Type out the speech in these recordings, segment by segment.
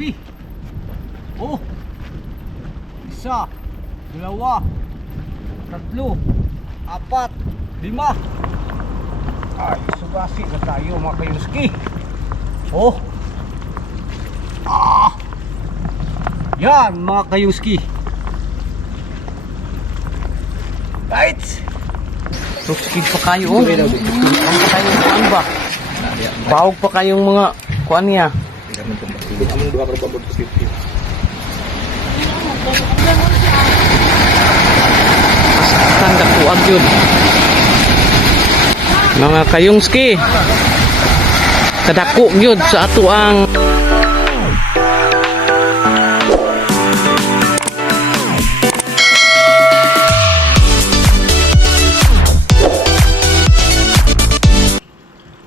Grabe. Oh. Isa, dalawa, tatlo, apat, lima. Ay, sugasi na tayo mga kayuski. Oh. Yan mga kayuski. Right. Tukskid pa kayo, oh. Ang pa kayo, ano ba? Bawag pa kayong mga kuan niya. Tanda ko agyod. Mga kayungski. Kadako gyud sa ato ang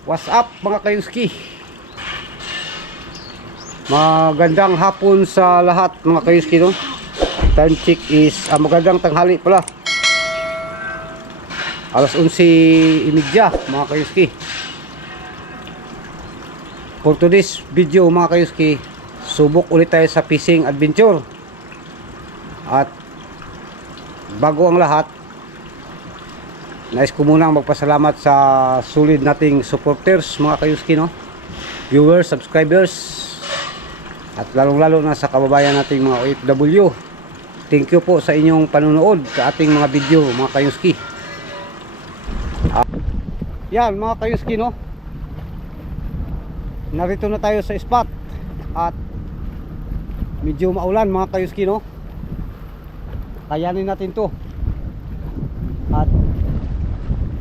What's up mga kayuski? Magandang hapon sa lahat mga kayuski, no? Time check is magandang tanghali pala. Alas 11:30 mga kayuski. For today's video mga kayuski, subok ulit tayo sa fishing adventure. At bago ang lahat, nais ko munang magpasalamat sa solid nating supporters mga kayuski, no? Viewers, subscribers, at lalong-lalo na sa kababayan nating mga OFW. Thank you po sa inyong panunood sa ating mga video mga kayuski. Yan mga kayuski, no? Narito na tayo sa spot at medyo maulan mga kayuski, no? Kayanin natin to. At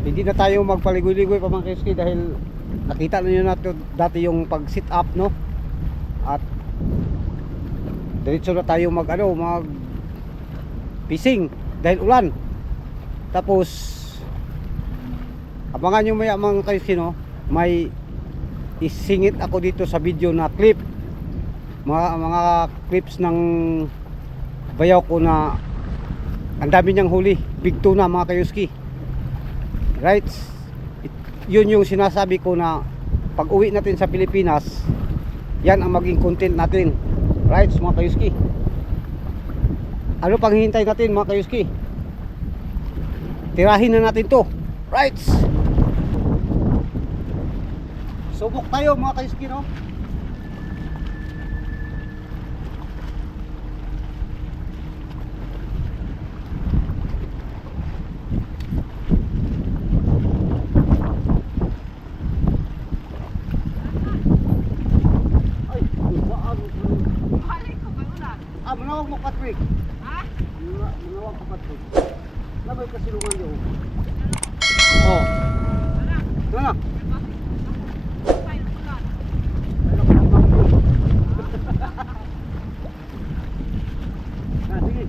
hindi na tayo magpaligoy-ligoy pa mga kayuski dahil nakita niyo na dati yung pag sit up, no? At diretso na tayo mag fishing dahil ulan. Tapos abangan nyo maya mga kayuski, no? May isingit ako dito sa video na clip, mga clips ng bayaw ko na ang dami niyang huli, big tuna mga kayuski. Right, yun yung sinasabi ko na pag uwi natin sa Pilipinas, yan ang maging content natin. Right mga kayuski, ano pang hihintay natin mga kayuski? Tirahin na natin to. Right, subok tayo mga kayuski, no? Manawag mo Patrick. Ha? Manawag mo Patrick. Labay ka silungan niyo. Oh. Tara na. Sige.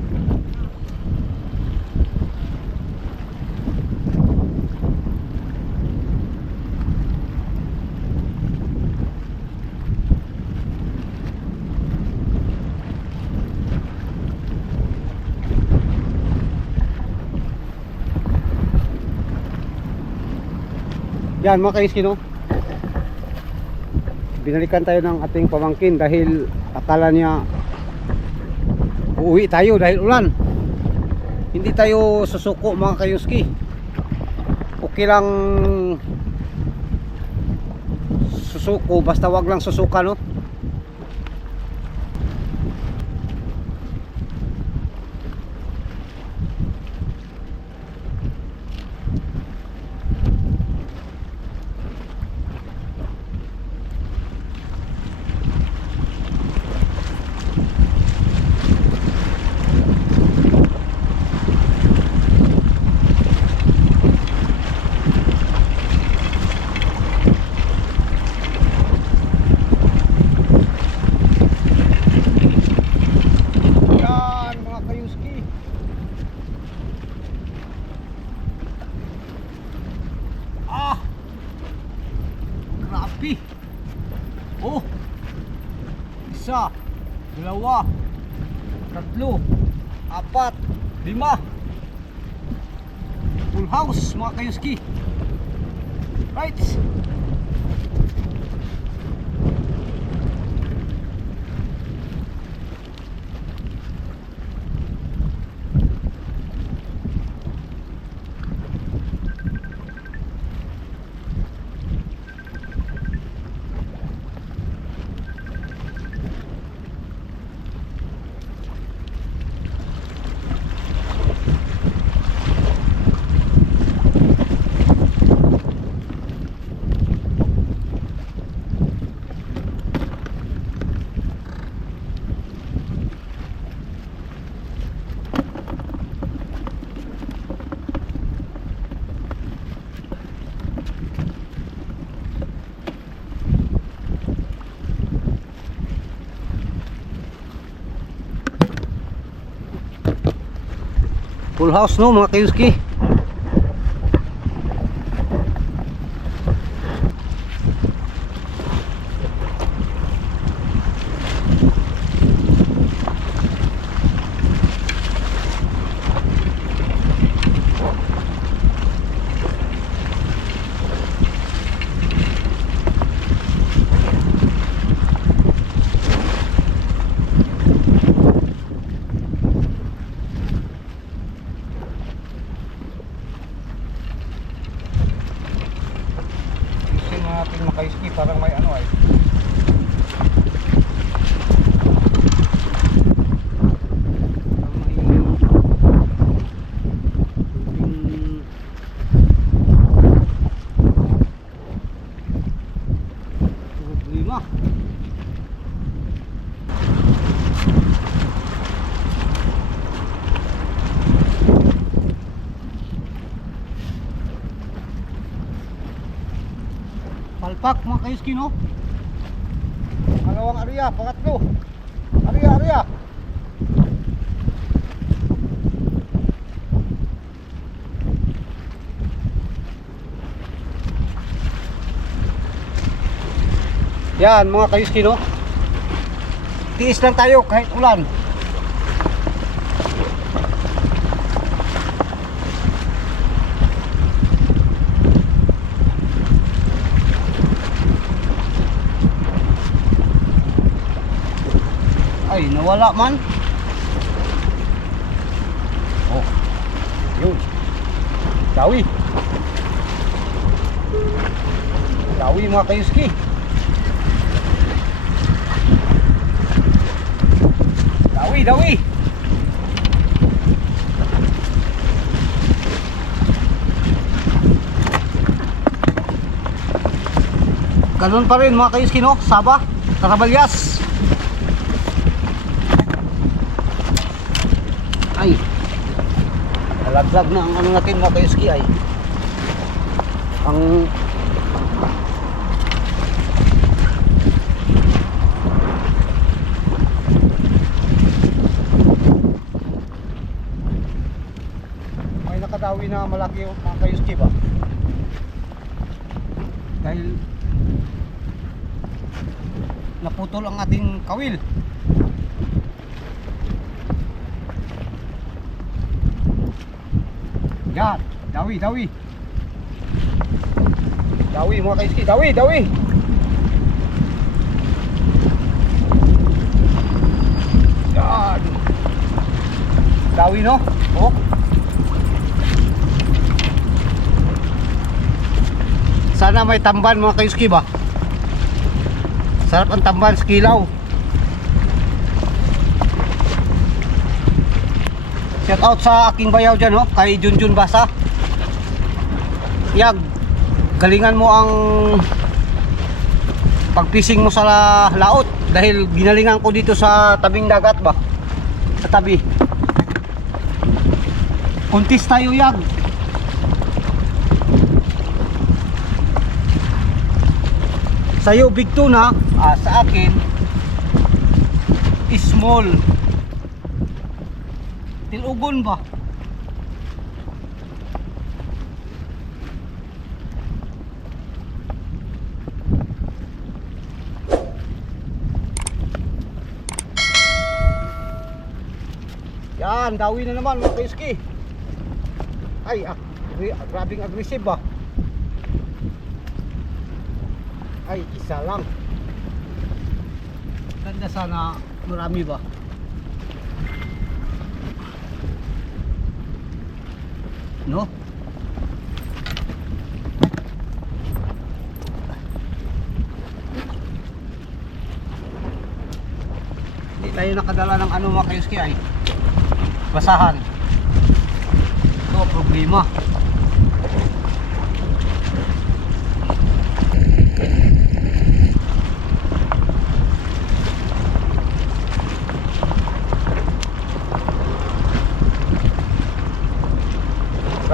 Yan mga kayuski, no? Binalikan tayo ng ating pamangkin dahil akala niya uuwi tayo dahil ulan. Hindi tayo susuko mga kayuski. Okay lang susuko, basta wag lang susuka, no? Oh, isa, dalawa, tatlo, apat, lima. Full house mga kayuski. Right. Full house no mga kayuski. Natin makaiski parang may ano ay problema. Palpak mga kayuski no. Pangalawang area, pangatlo. Area. Yan mga kayuski no. Tiis lang tayo kahit ulan. Ay, nawala man. Oh. Yun. Dawi. Dawi mga kayuski. Dawi. Ganun pa rin mga kayuski no. Saba, Tarabalyas. Ay, nalaglag na ang ano natin mga kayuski ay ang may nakadawi na malaki mga kayuski ba dahil naputol ang ating kawil. Yan, dawi. Dawi mga kayuski, dawi. Yan. Dawi no? Oh. Sana may tamban mga kayuski ba? Sarap ang tamban sa kilaw. Shout out sa aking bayaw dyan ho, kay Junjun Basa. Yag, galingan mo ang pagfishing mo sa laot dahil ginalingan ko dito sa tabing dagat ba? Sa tabi. Kuntis tayo yag. Sa'yo big tuna, sa akin small. Tilugon ba? Yan, dawi na naman mga kayuski. Ay, grabing aggressive ba? Ay, isa lang. Ganda sana marami ba? No? Hindi tayo nakadala ng ano mga kayuski ay basahan. Ito problema.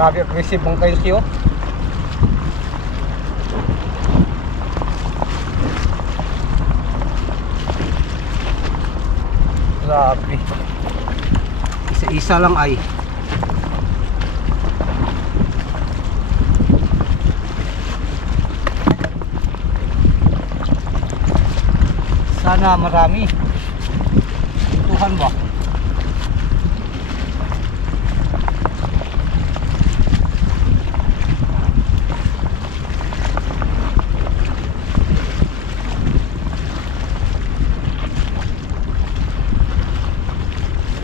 Grabe aggressive mga kayuski oh. Grabe. Isa-isa lang ay Sana marami. Tuhan ba?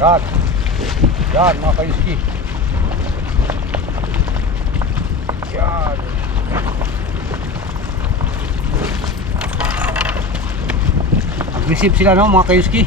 Yan. Yan mga kayuski. Yan. Aggressive sila no mga kayuski.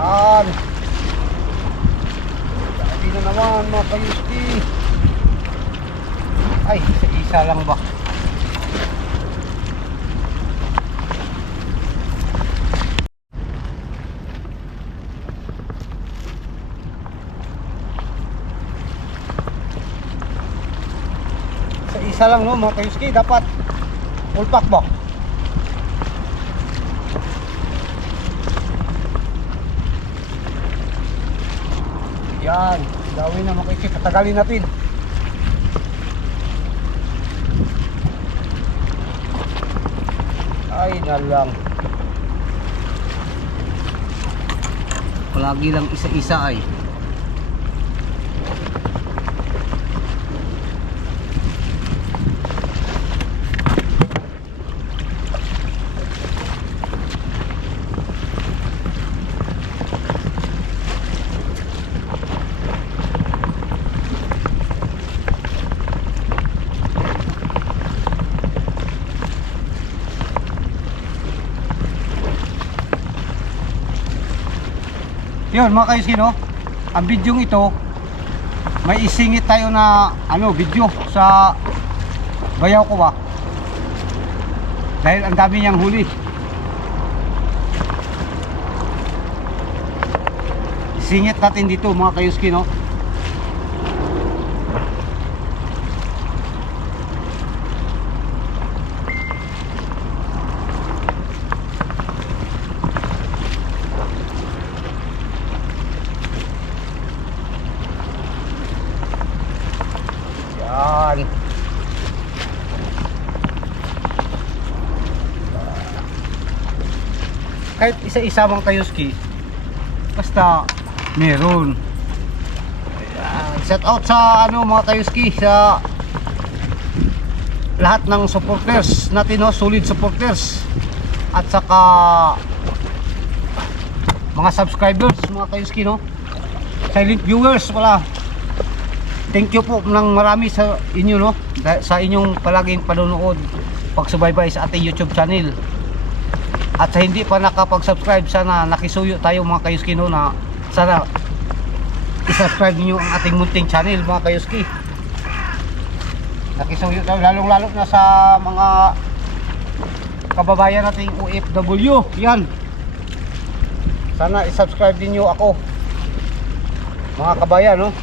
Yan. Dami na naman mga kayuski. Ay, isa lang ba? Isa lang no mga kayuski. Dapat full pack ba? Yan, gawin na mga kayuski, patagalin natin. Ay nalang. Palagi lang isa-isa ay. Yun mga kayuski no, ang video ito may isingit tayo na video sa bayaw ko ba, dahil ang dami niyang huli. Isingit natin dito mga kayuski no. Yan. Kahit isa-isa mga kayuski, basta meron. Ayan. Shout out sa mga kayuski, sa lahat ng supporters natin no, solid supporters, at saka mga subscribers mga kayuski no, silent viewers pala. Thank you po ng marami sa inyo no, sa inyong palaging panonood, pagsubaybay sa ating YouTube channel. At sa hindi pa nakapag-subscribe, sana nakisuyo tayo mga kayuski no, na sana i-subscribe niyo ang ating munting channel mga kayuski. Nakisuyo tayo lalong-lalo na sa mga kababayan nating OFW. Yan. Sana i-subscribe din niyo ako mga kabayan no.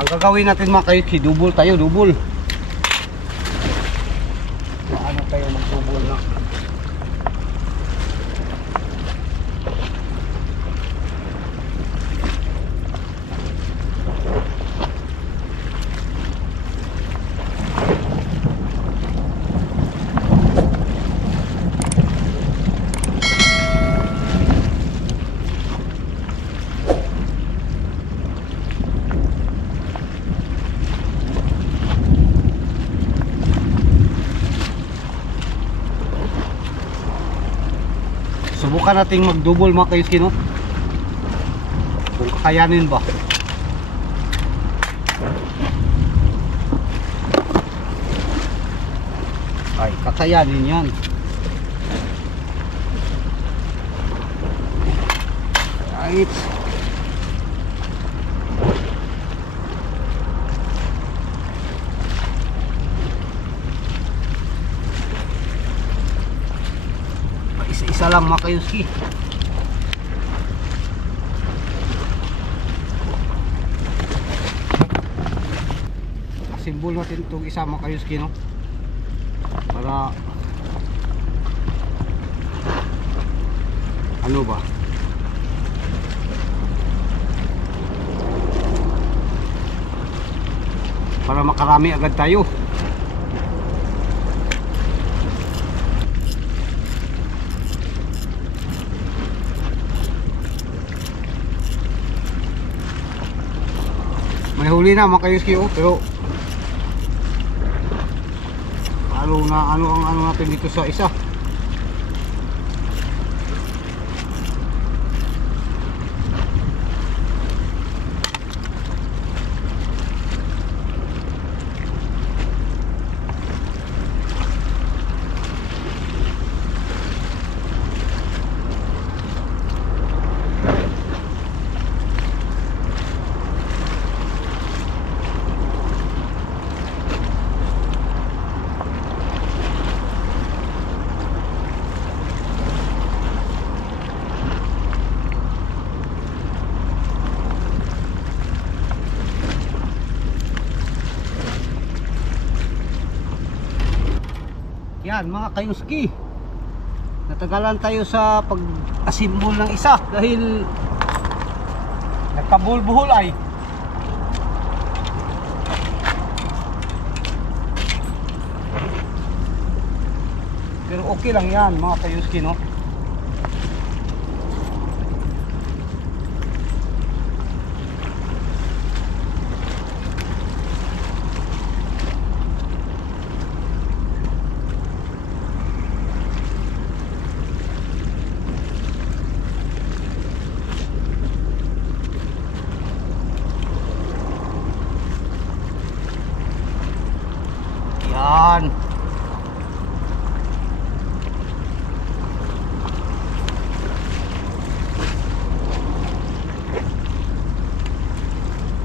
Ang gagawin natin mga kayuski, double tayo, double. Paano tayo mag-double na? subukan nating mag-double mga kayuski, no? Kung kakayanin ba. Ay, kakayanin yan. Right. Isa-isa lang mga kayuski. Simbol natin itong isa mga kayuski, no? Para ano ba? Para makarami agad tayo. May huli na mga kayuski, oh, pero ano ang ano natin dito sa isa. Yan mga kayuski, natagalan tayo sa pag-asimbol ng isa dahil nagkabulbuhol ay. Pero okay lang yan mga kayuski, no? Yan.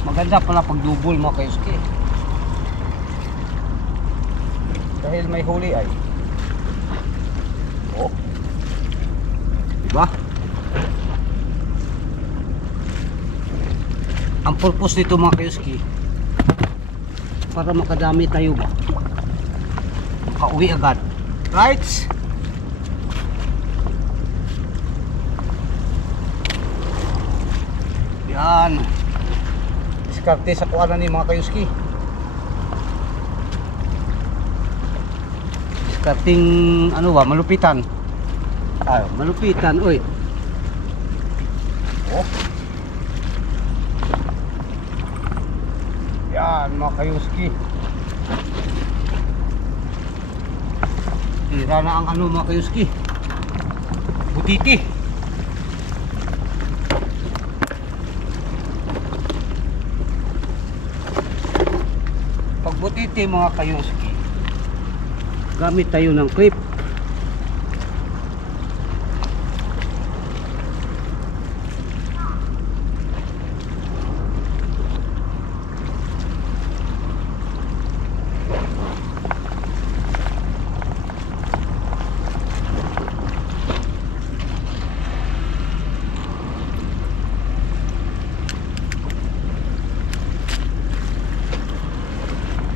Maganda pala pag double mga kayuski. Dahil may huli ay. Oh. Diba? Ang purpose nito mga kayuski, para makadami tayo ba? Makauwi agad. Right? Yan. Diskarte sa kuwanan ni mga kayuski. Diskarting ano ba? Malupitan. Ah, malupitan. Uy. Oh. Yan mga kayuski. Tira na ang ano mga kayuski, butiti. Pag butiti mga kayuski, gamit tayo ng clip.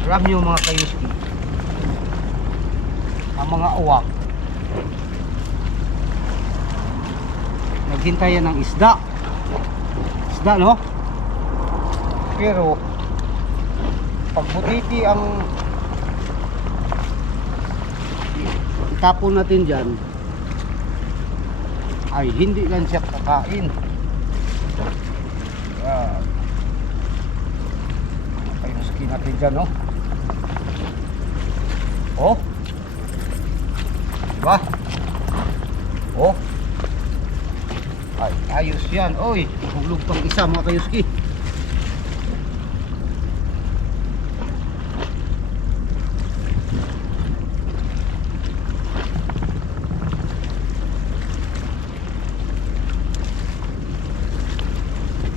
Alam nyo mga kayuski, ang mga uwak naghintayan ng isda, no? Pero pag butiti ang itapon natin dyan, ay hindi lang siya kakain. Yan. Kayuski natin dyan, no? Oh, diba? Oh, Ayos yan. Oy, hulog pang isa mga kayuski.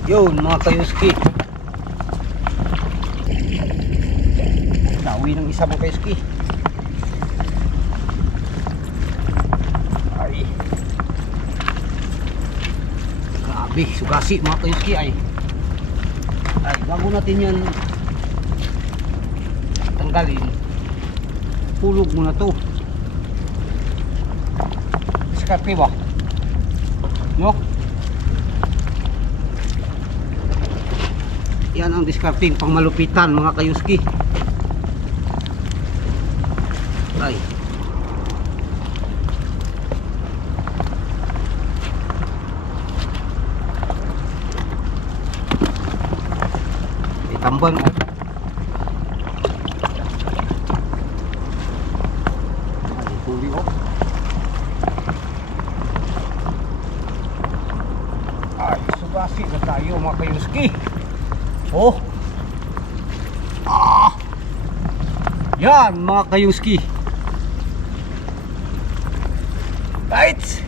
Yun mga kayuski. Nawi ng isa mga kayuski. Ay. Grabe, sugasi mga kayuski ay. Ay, bago natin yan tanggalin, hulog muna to. Diskarte ba? No? Yan ang discarding pang malupitan mga kayuski. Ay. Tambal mo. Ay, huli ko. Ay, sugasi na tayo mga kayuski. Oh. Ah. Yan mga kayuski. Right.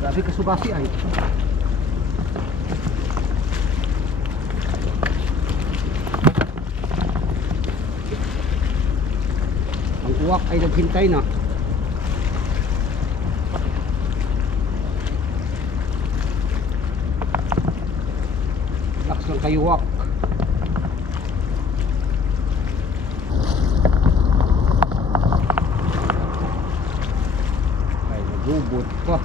Grabe kasubasi ay. Ang uwak ay naghintay na. Relax lang kayo uwak. Ay nagubot pa.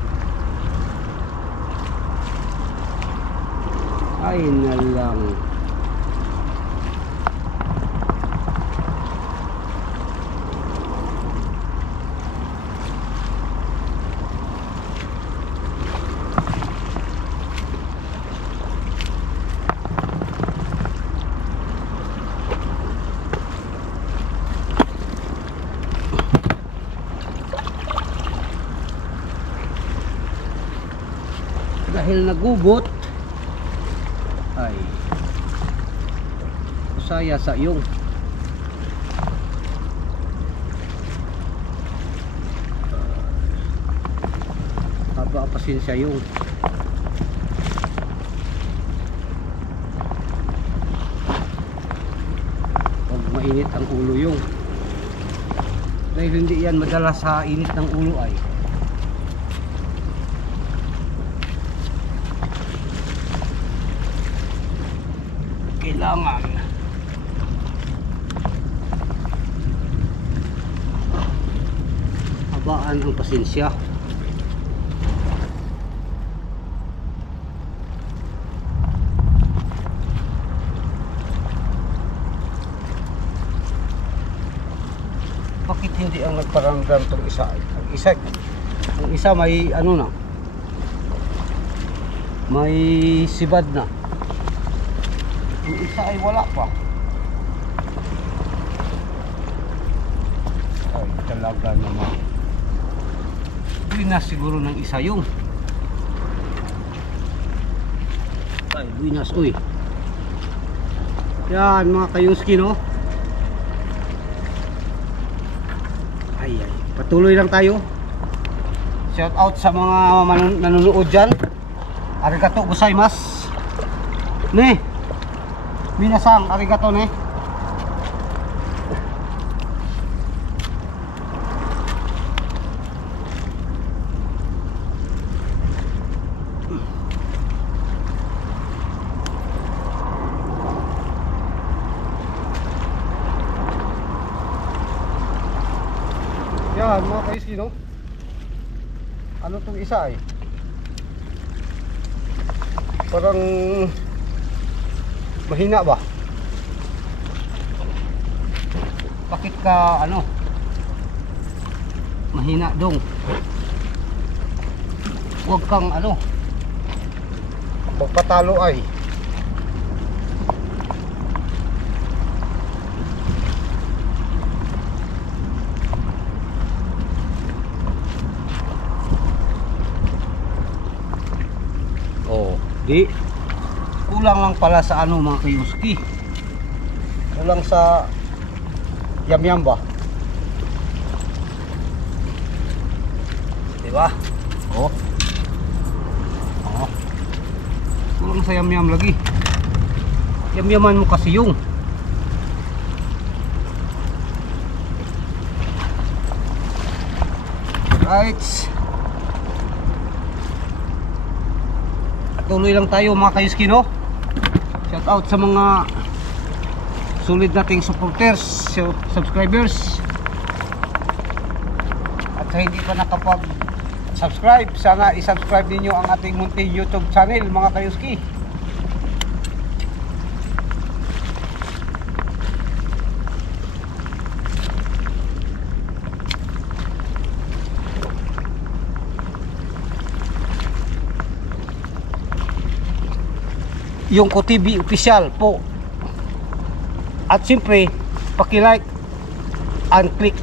Ay nalang. Dahil nagubot ay usaya sa iyong haba pasensya yung huwag mainit ang ulo yung dahil hindi yan madala sa init ng ulo ay kailangan habaan ang pasensya. Bakit hindi ang nagparamdam tong isa? Ang isa may ano na, may sibad na. Yung isa ay wala pa. Ay talaga naman. Buwi na siguro ng isa yung. Ay buwinas uy. Yan mga kayuski no. Ay ay. Patuloy lang tayo. Shout out sa mga nanonood dyan. Arigato gozaimasu. Ne. Minasang arigato ne. Yan mga kaiski no. Ano tong isa ay? Parang mahina ba? Bakit ka ano? mahina dong. Huwag kang ano, magpatalo ay. Oh, di kulang lang pala sa ano mga kayuski. Kulang sa yam-yam ba? Diba? Oh. Oh. Kulang sa yam-yam lagi. Yam-yaman mo kasi yung. Right. Tuloy lang tayo mga kayuski, no? Shout out sa mga sulit nating supporters, subscribers. At sa hindi pa nakapag-subscribe, sana i-subscribe ninyo ang ating munting YouTube channel mga kayuski. Yung KOTV official po. At siyempre, paki-like and click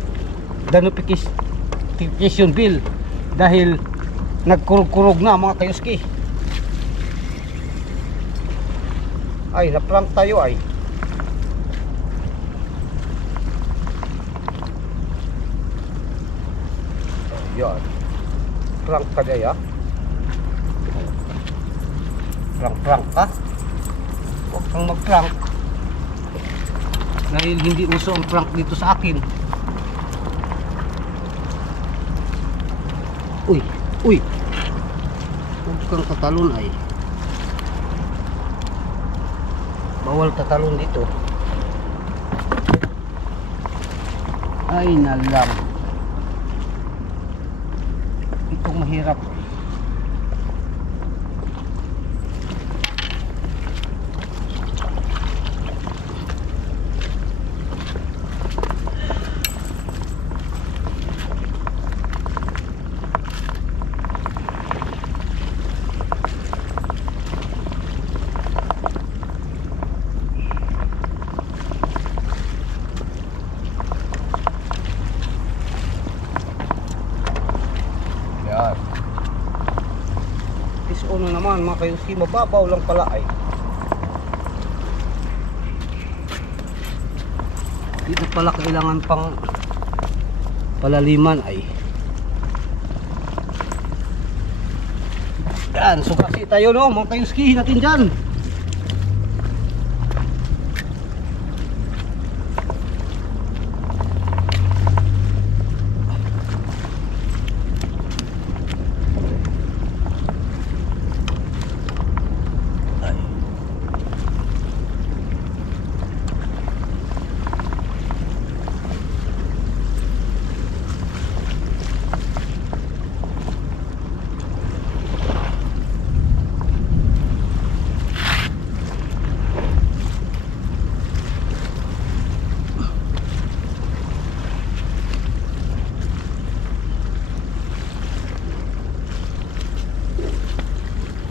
the notification bell dahil nagkurog-kurog na mga kayuski. Ay, na-prank tayo ay. Yan. Prank ka daya. Prank ka. Huwag kang mag-prank. Dahil hindi uso ang prank dito sa akin. Uy, uy. Huwag kang tatalon ay. Bawal tatalon dito. Ay nalang. Itong mahirap. Yan. Is ono naman mga kayuski, mababaw lang pala ay. Dito pala kailangan pang palaliman ay. Yan, sukasi tayo no mga kayuski natin dyan.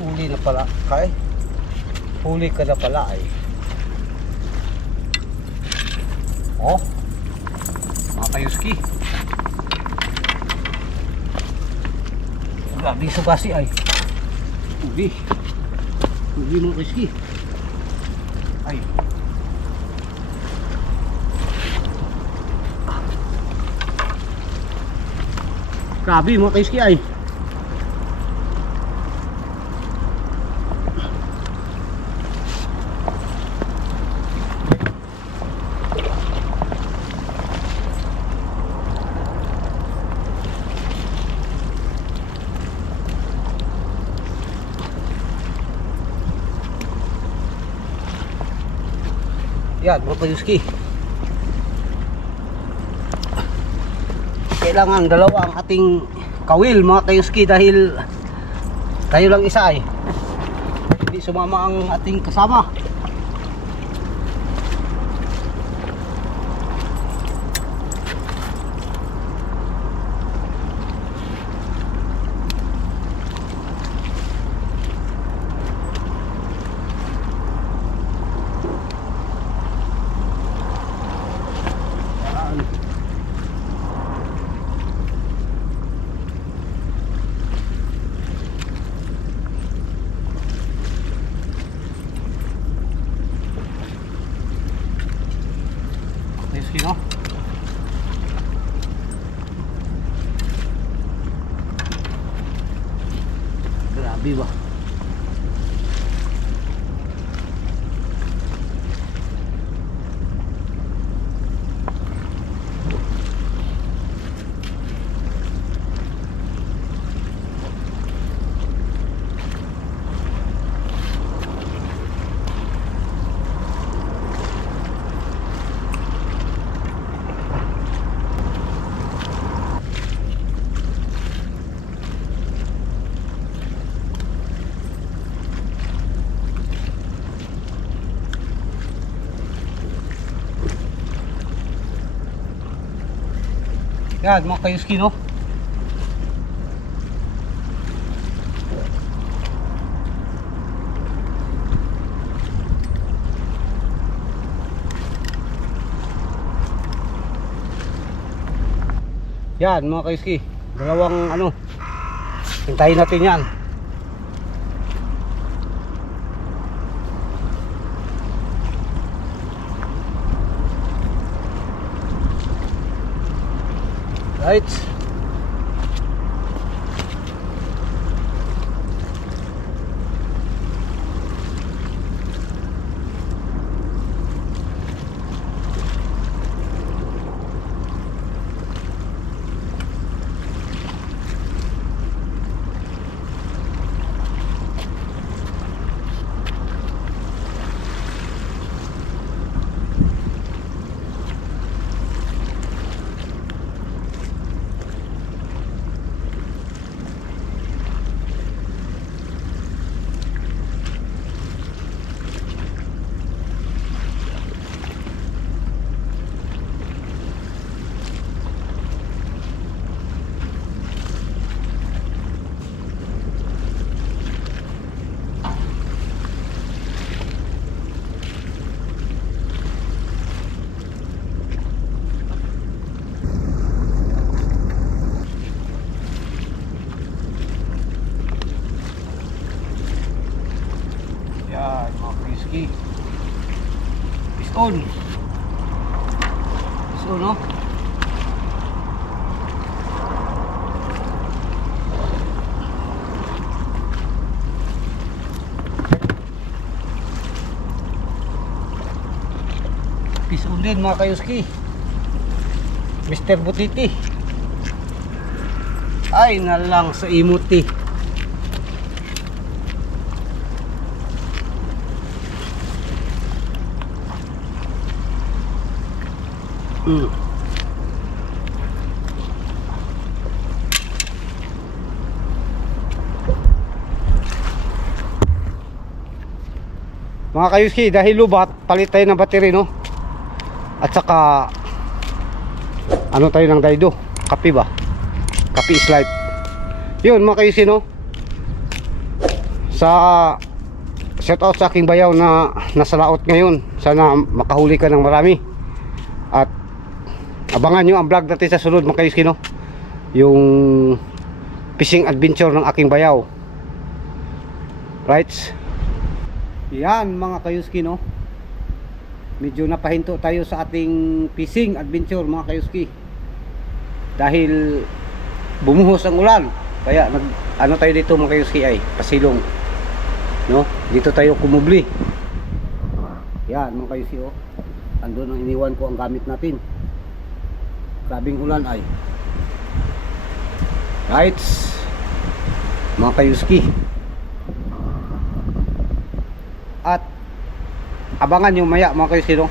Huli na pala kay. Huli ka na pala ay. Oh. Mga kayuski. Grabe yung sugasi ay. Huli. Huli mga kayuski. Ay. Grabe mga kayuski ay. Yan mga kayuski. Kailangan dalawa ang ating kawil mga kayuski dahil tayo lang isa ay. Hindi sumama ang ating kasama. Grabe ba? Yan mga kayuski, no? Yan mga kayuski, dalawang ano, hintayin natin yan. Right. Yan mga kayuski. Piston. Piston, no? Piston din mga kayuski. Mr. Butiti. Ay nalang sa imuti. Mga kayuski, dahil lubat, palit tayo ng battery, no? At saka ano tayo ng daydo, kape ba? Kape is life. Yun mga kayuski, no? Sa shout out sa aking bayaw na nasa laot ngayon. Sana makahuli ka ng marami. At abangan nyo ang vlog natin sa sunod mga kayuski, no? Yung fishing adventure ng aking bayaw. Right? Yan mga kayuski, no? Medyo napahinto tayo sa ating fishing adventure mga kayuski. Dahil bumuhos ang ulan. Kaya ano tayo dito mga kayuski ay pasilong. No? Dito tayo kumubli. Yan mga kayuski, oh. Andun ang iniwan ko ang gamit natin. Grabing ulan ay. Right? Mga kayuski. At abangan nyo maya mga kayuski, no?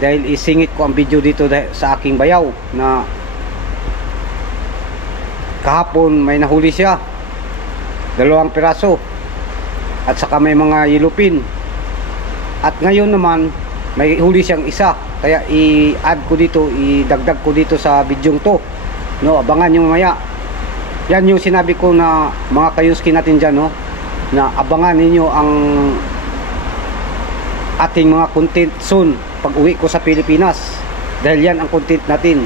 Dahil isingit ko ang video dito sa aking bayaw na kahapon may nahuli siya, 2 piraso, at saka may mga yelupin. At ngayon naman may huli siyang isa. Kaya i-add ko dito, idagdag ko dito sa bidyong to, no? Abangan nyo maya. Yan yung sinabi ko na mga kayuski natin dyan, no? Na abangan ninyo ang ating mga content soon pag uwi ko sa Pilipinas, dahil yan ang content natin.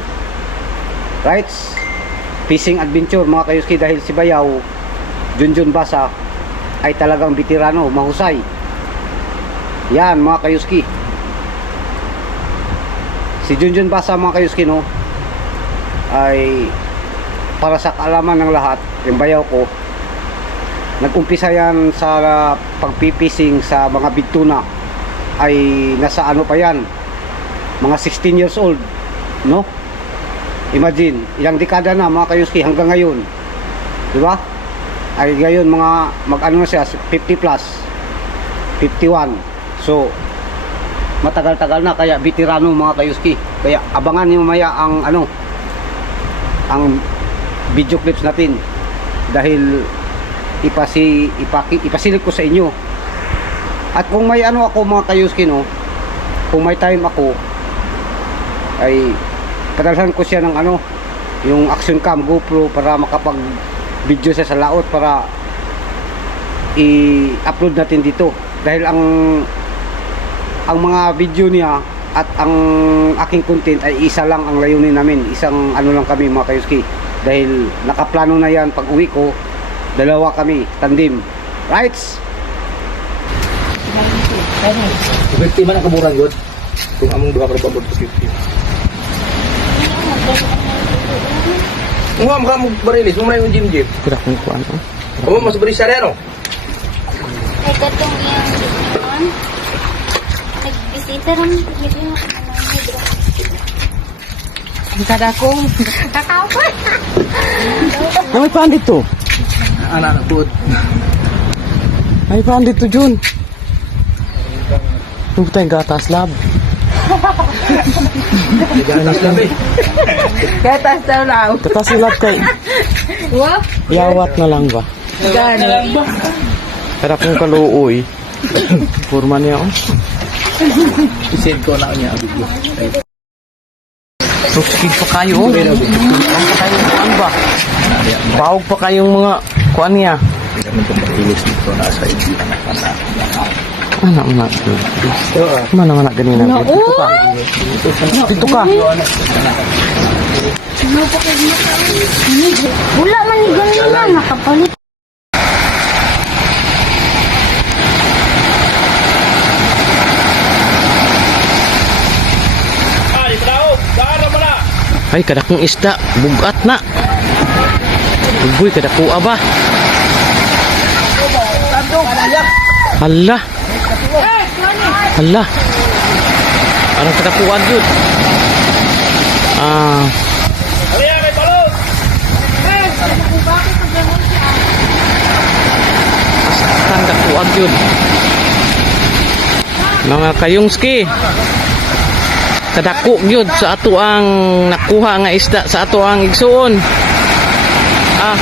Right? Fishing adventure mga kayuski, dahil si bayaw Junjun Basa ay talagang veterano, mahusay. Yan mga kayuski, si Junjun Basa mga kayuski, no, ay para sa kaalaman ng lahat, yung bayaw ko nag-umpisa yan sa pagpipising sa mga bigtuna ay nasa ano pa yan, mga 16 years old, no? Imagine, ilang dekada na mga kayuski hanggang ngayon, di ba? Ay ngayon mga mag-ano na siya, 50 plus, 51. So matagal-tagal na, kaya veterano mga kayuski. Kaya abangan niyo mamaya ang ano, ang video clips natin, dahil ipasilip ko sa inyo. At kung may ano ako mga kayuski, no, kung may time ako, ay padalhan ko siya ng ano, yung action cam GoPro, para makapag video siya sa laot, para i-upload natin dito. Dahil ang mga video niya at ang aking content ay isa lang ang layunin namin, isang ano lang kami mga kayuski. Dahil nakaplano na yan, pag uwi ko, dalawa kami, tandem. Rights? Biktima na kaburan yun. Kung among duha ka pabot sa 50. Mga mga barilis, mga yung gym. Kudak ng kuan. Oo, mas bari siya rin, Ay, katong yung nagbisita rin. Ang kada kong Kakao pa. na may paan dito. Anak po. May paan dito, Jun. Yung tayong gatas lab. Ganas lang eh. Gatas daw lang. Gatas lab kay Wow. yawat na lang ba? Gani. Kada kong kaluoy. Purma niya, oh. Isend ko na niya ang video. Suskid pa kayo, oh. Ang pa kayong kuan ba? Bawag pa kayong mga kuan niya. Hindi naman itong barilis dito na sa hindi na nakasa. Anak na. Mana anak ganina. Dito ka. Dito ka. Wala man ni ganun na. Nakapalit. Ay, kadakong isda. Bugat na. Ugoy, kadako ba? Hala. Hala. Anong kadakuan yun? Ah. Asakang dakuan yun. Mga kayungski. Kadako yun sa ato ang nakuha nga isda sa ato ang igsuon. Ah.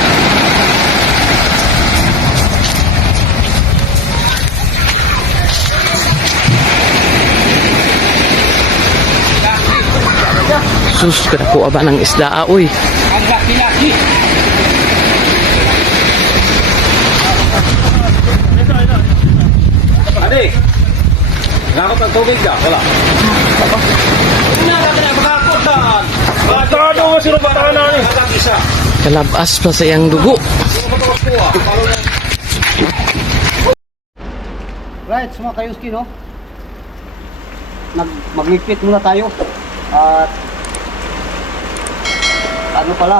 Sus, kadako aba ng isda oy. Ang laki-laki. Ade. Ngakot ang tubig ka, wala. Una ka na makakutan. Matado mo sino batanan ni. Isa. Kalabas pa sa iyang dugo. Right, mga kayuski, no? Magligpit muna tayo. At ano pala,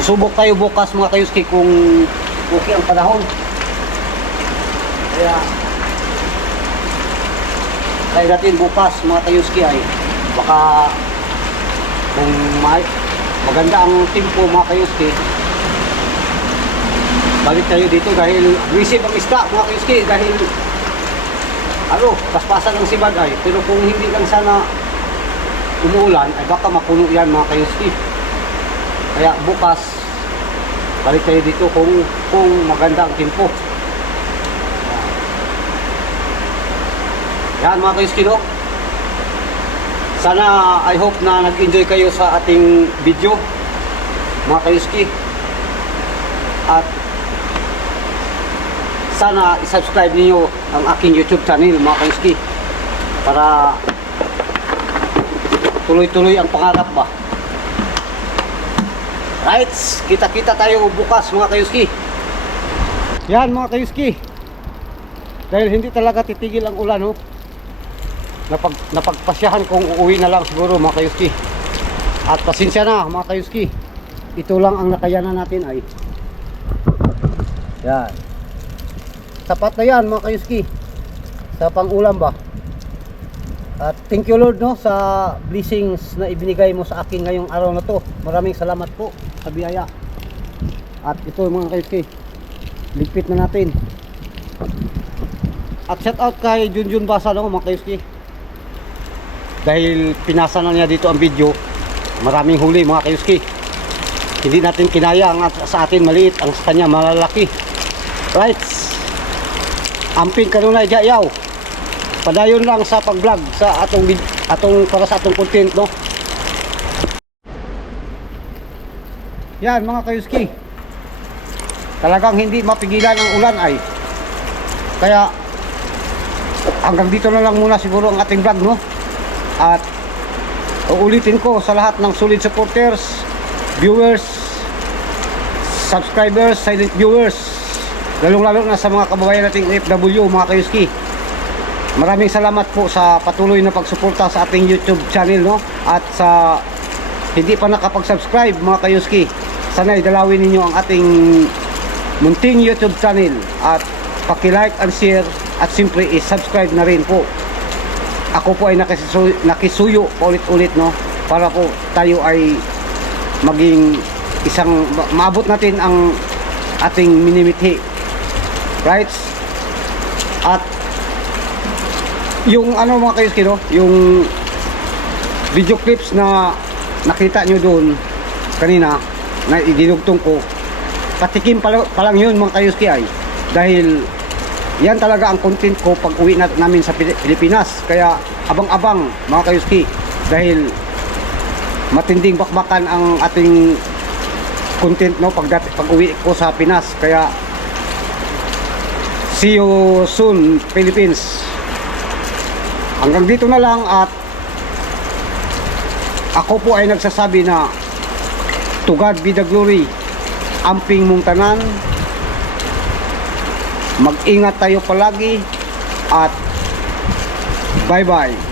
susubok tayo bukas mga kayuski kung okay ang panahon. Kaya natin bukas mga kayuski ay baka kung maganda ang tempo mga kayuski, balik tayo dito dahil aggressive ang isda mga kayuski, dahil ano, paspasan ng sibagay. Pero kung hindi lang sana umuulan, ay baka mapuno yan mga kayuski. Kaya bukas balik tayo dito kung maganda ang tempo. Yan mga kayuski, no? Sana I hope na nag-enjoy kayo sa ating video mga kayuski. At sana i-subscribe niyo ang aking YouTube channel mga kayuski, para tuloy-tuloy ang pangarap ba. Right, kita-kita tayo bukas mga kayuski. Yan mga kayuski, dahil hindi talaga titigil ang ulan, no? Napagpasyahan kong uuwi na lang siguro mga kayuski. At pasensya na mga kayuski, ito lang ang nakayanan natin ay Yan. Sapat na yan mga kayuski. Sa pang-ulam ba? At thank you Lord no sa blessings na ibinigay mo sa akin ngayong araw na to. Maraming salamat po sa biyaya. At ito mga kayuski, ligpit na natin. At shout out kay Junjun Basa no mga kayuski. Dahil pinasa na niya dito ang video. Maraming huli mga kayuski. Hindi natin kinaya ang sa atin maliit, ang sa kanya malalaki. Right. Amping kanunay jayaw. Padayon lang sa pag-vlog sa atong para sa atong content no. Yan mga kayuski. Talagang hindi mapigilan ang ulan ay. Kaya hanggang dito na lang muna siguro ang ating vlog no. At uulitin ko sa lahat ng solid supporters, viewers, subscribers, silent viewers, lalong-lalo na sa mga kababayan nating OFW mga kayuski. Maraming salamat po sa patuloy na pagsuporta sa ating YouTube channel no. At sa hindi pa nakapag-subscribe mga kayuski, sana'y dalawin ninyo ang ating munting YouTube channel at paki-like and share at simply i-subscribe na rin po. Ako po ay nakisuyo ulit-ulit no para po tayo ay maging isang maabot natin ang ating minimithi. Right? At yung ano mga kayuski no, yung video clips na nakita nyo doon kanina na idinugtong ko, patikim pa lang yun mga kayuski ay dahil yan talaga ang content ko pag uwi namin sa Pilipinas. Kaya abang-abang mga kayuski dahil matinding bakbakan ang ating content no pag uwi ko sa Pinas. Kaya see you soon Philippines. Hanggang dito na lang at ako po ay nagsasabi na to God be the glory. Amping mong tanan. Mag-ingat tayo palagi at bye bye.